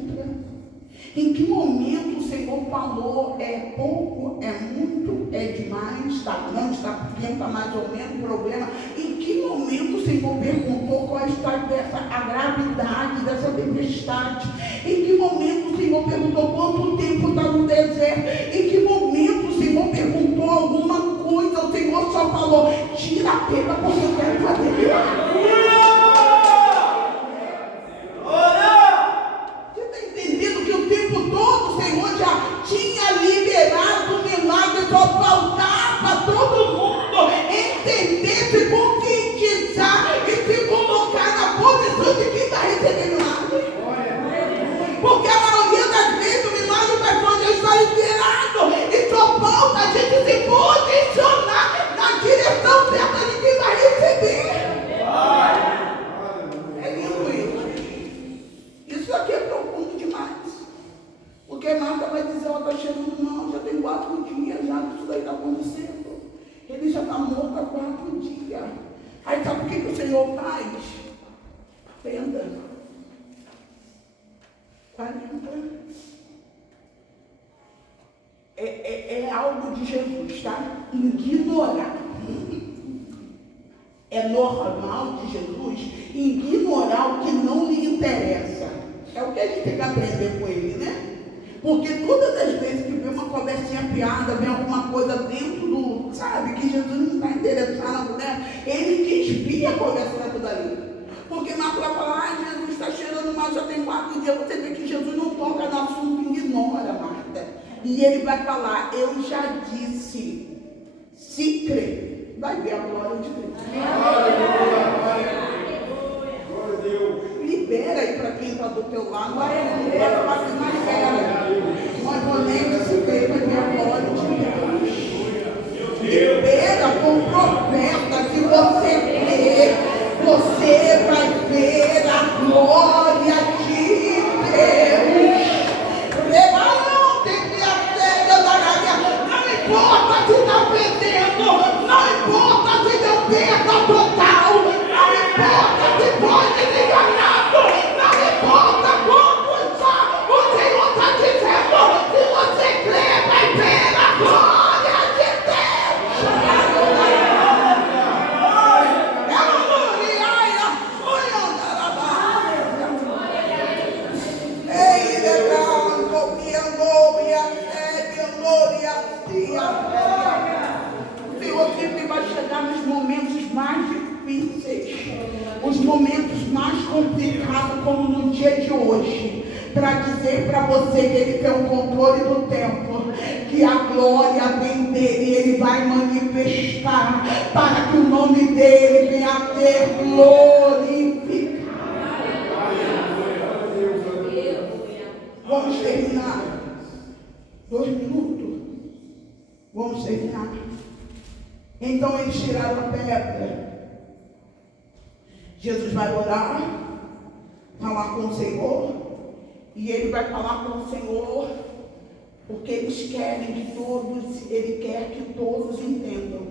Em que momento o Senhor falou, é pouco, é muito, é demais, está grande, está pequeno, está mais ou menos, problema? Em que momento o Senhor perguntou qual está a gravidade dessa tempestade? Em que momento o Senhor perguntou quanto tempo está no deserto? Em que momento o Senhor perguntou alguma coisa? O Senhor só falou, tira a pedra porque eu quero fazer milagre. Porque a maioria das vezes o milagre vai quando está liberado. E só falta a gente se posicionar na direção certa de quem vai receber. É lindo isso. Isso aqui é profundo demais. Porque Marta vai dizer, ela está chegando, não, já tem 4 dias já que isso daí está acontecendo. Ele já está morto há 4 dias. Aí sabe o que o Senhor faz? Tenda. 40. É algo de Jesus, tá? Ignorar. É normal de Jesus ignorar o que não lhe interessa. É o que a gente tem que aprender com ele, né? Porque todas as vezes que vem uma conversinha piada, vem alguma coisa dentro do, sabe, que Jesus não está interessado, né? Ele desvia a conversa daquilo dali. Porque Marta vai falar, Jesus está cheirando mal, já tem 4 dias. Você vê que Jesus não toca no assunto, ignora Marta. E ele vai falar, eu já disse, se crer, vai ver a glória de Deus. Glória a Deus. Libera aí para quem está do teu lado, não vai fazer mais sério. Nós podemos se crer, vai ver a glória de Deus. Libera com o profeta, se você crer. Você vai ver a glória de Deus. Não importa se está perdendo, não importa se deu perda total, não importa se foi desenganado, não importa quanto só o Senhor está dizendo. Se você crer, vai ver a glória de Deus. os momentos mais complicados, como no dia de hoje, para dizer para você que Ele tem o controle do tempo, que a glória vem dele e Ele vai manifestar para que o nome dele venha a ter glorificado. Vamos terminar. 2 minutos. Vamos terminar. Então eles tiraram a pedra. Jesus vai orar, falar com o Senhor, e ele vai falar com o Senhor, porque eles querem que todos, ele quer que todos entendam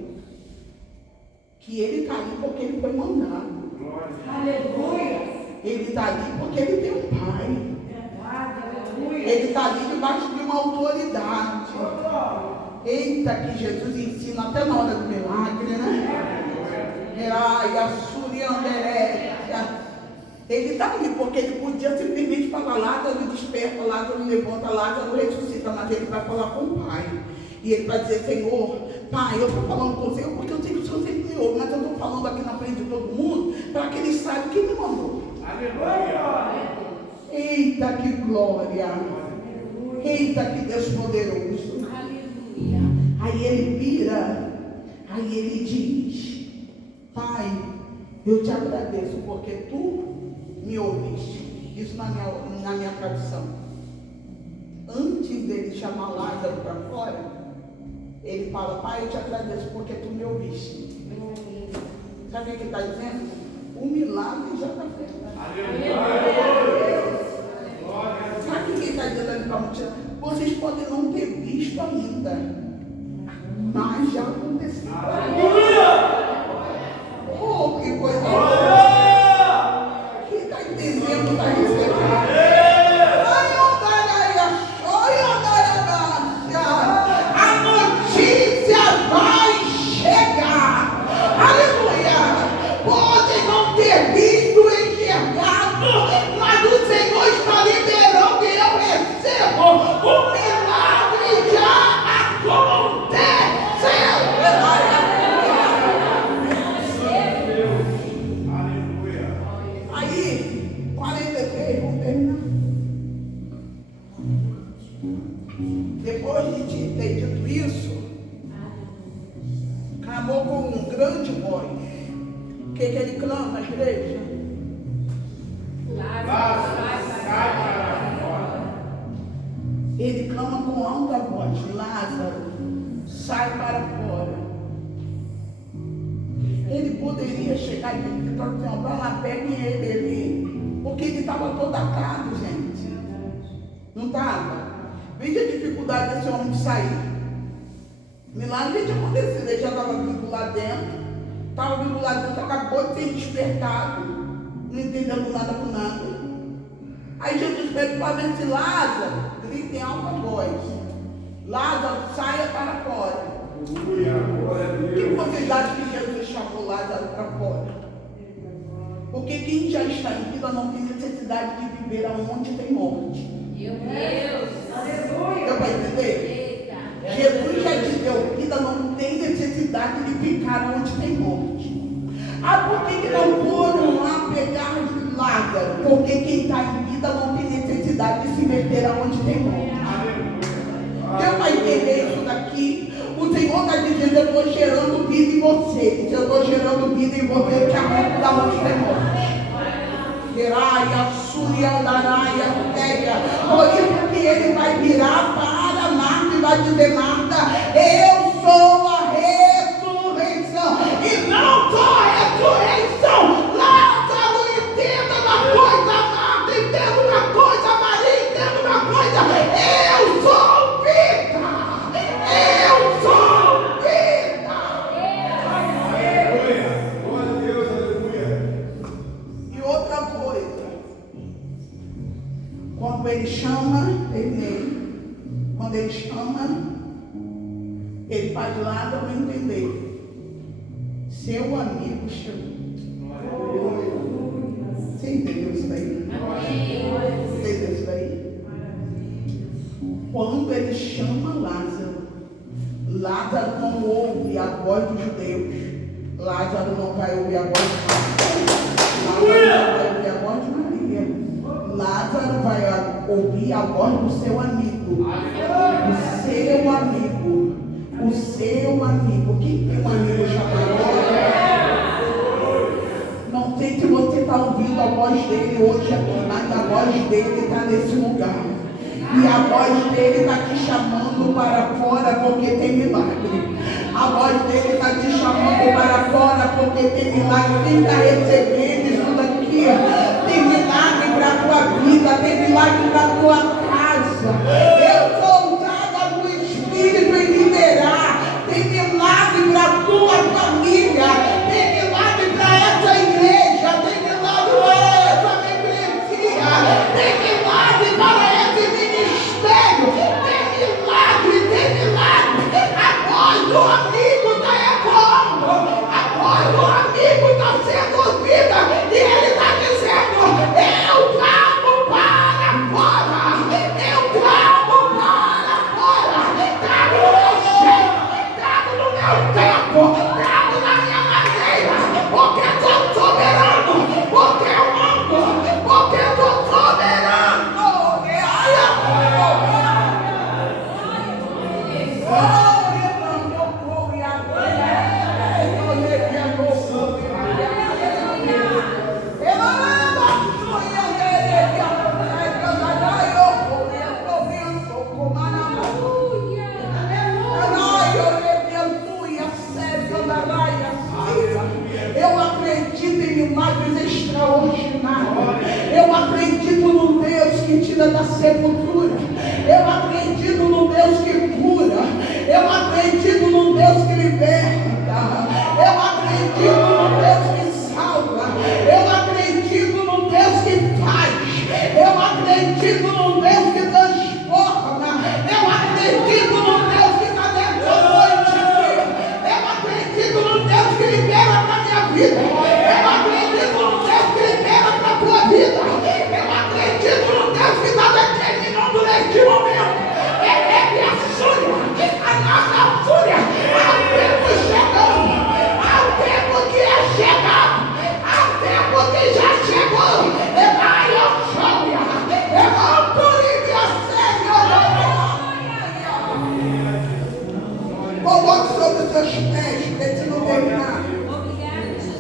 que ele está ali porque ele foi mandado. Aleluia! Ele está ali porque ele tem um pai. Aleluia! Ele está ali debaixo de uma autoridade. Eita, que Jesus ensina até na hora do milagre, né? Ai, a Surianderécia. Ele está ali porque ele podia simplesmente falar: Lázaro desperta, Lázaro levanta, Lázaro ressuscita, mas ele vai falar com o Pai. E ele vai dizer: Senhor, Pai, eu estou falando com o Senhor porque eu sei que o Senhor sempre me ouve, mas eu estou falando aqui na frente de todo mundo para que eles saibam quem me mandou. Aleluia! Eita, que glória! Eita, que Deus poderoso! Aleluia! Aí ele vira, aí ele diz: Pai, eu te agradeço porque tu me ouviste. Isso na minha tradução. Antes dele chamar Lázaro para fora, ele fala: Pai, eu te agradeço porque tu me ouviste. Sabe o que ele está dizendo? O milagre já está feito. Sabe o que ele está dizendo ali para a multidão? Vocês podem não ter visto ainda, mas já aconteceu. Oh, que coisa boa! Quem está entendendo está recebendo. A notícia vai chegar. Aleluia! Podem não ter visto, enxergado, mas o Senhor está liberando e eu recebo. O milagre já aconteceu. Aí, 43, vamos terminar. Depois de ter dito isso, clamou com grande voz. O que ele clama, igreja? Ele clama com alta voz: Lázaro, sai para fora. Ele poderia chegar e dizer: vai lá, peguem ele ali. Porque ele estava todo atado, gente. Não estava? Veja a dificuldade desse homem de sair. Milagre tinha acontecido. Ele já estava vindo lá dentro. Estava vindo lá dentro, acabou de ser despertado. Não entendendo nada com nada. Aí Jesus pede para ver se Lázaro, grita em alta voz: Lázaro, saia para fora. Que vocês acham que Jesus chamou Lázaro para fora? Porque quem já está em vida não tem necessidade de viver aonde tem morte. Meu Deus! Aleluia! Deu para entender? Jesus já te deu vida, não tem necessidade de ficar onde tem morte. Ah, por que não foram lá pegar Lázaro? Porque quem está em vida não tem necessidade de se meter aonde tem morte. Deu para entender isso daqui? O Senhor está dizendo: eu estou gerando vida em vocês. Eu estou gerando vida em você que arranca da onde tem morte. Geraia, Suriandaraia, pega. Por isso que ele vai virar para Marta e vai dizer: Marta, eu sou a ressurreição. E não só a ressurreição. Lázaro, entenda uma coisa, Marta, entenda uma coisa, Maria, entenda uma coisa. Eu sou vida. Eu sou vida. Glória a Deus, aleluia. E outra coisa, quando ele chama, quando ele chama, ele faz Lázaro entender. Seu amigo chama. Você entendeu isso daí? Você entendeu isso daí? Quando ele chama Lázaro, Lázaro não ouve a voz dos judeus. Lázaro não vai ouvir a voz de Deus. Lázaro vai ouvir a voz de Maria. Lázaro vai ouvir a voz do seu amigo. O seu amigo. O seu amigo. Quem tem um amigo chamado? Não sei se você está ouvindo a voz dele hoje aqui, mas a voz dele está nesse lugar. E a voz dele está te chamando para fora porque tem milagre. A voz dele está te chamando para fora porque tem milagre. Quem está recebendo isso daqui? Tem milagre para a tua vida, tem milagre para a tua casa. Eu sou usada no Espírito em liberar. Tem milagre para a tua família. Tem milagre para essa igreja. Tem milagre para essa membresia. Tem milagre para esse ministério. Tem milagre. A voz do amigo está ecoando. A voz do amigo está sendo ouvida. E ele está dizendo: eu trago para fora. Eu trago para fora. Trago no meu jeito. Trago no meu tempo. Trago na minha maneira. Porque sou soberano. Porque eu ando. Porque sou soberano. Eu acredito em milagres extraordinários. Eu acredito no Deus que tira da sepultura. Eu acredito no Deus que cura. Eu acredito no Deus que liberta. Eu acredito no Deus que salva. Eu acredito no Deus que faz. Eu acredito no Deus que transforma. Eu acredito no Deus que está nessa noite aqui. Eu acredito no Deus que libera para a minha vida.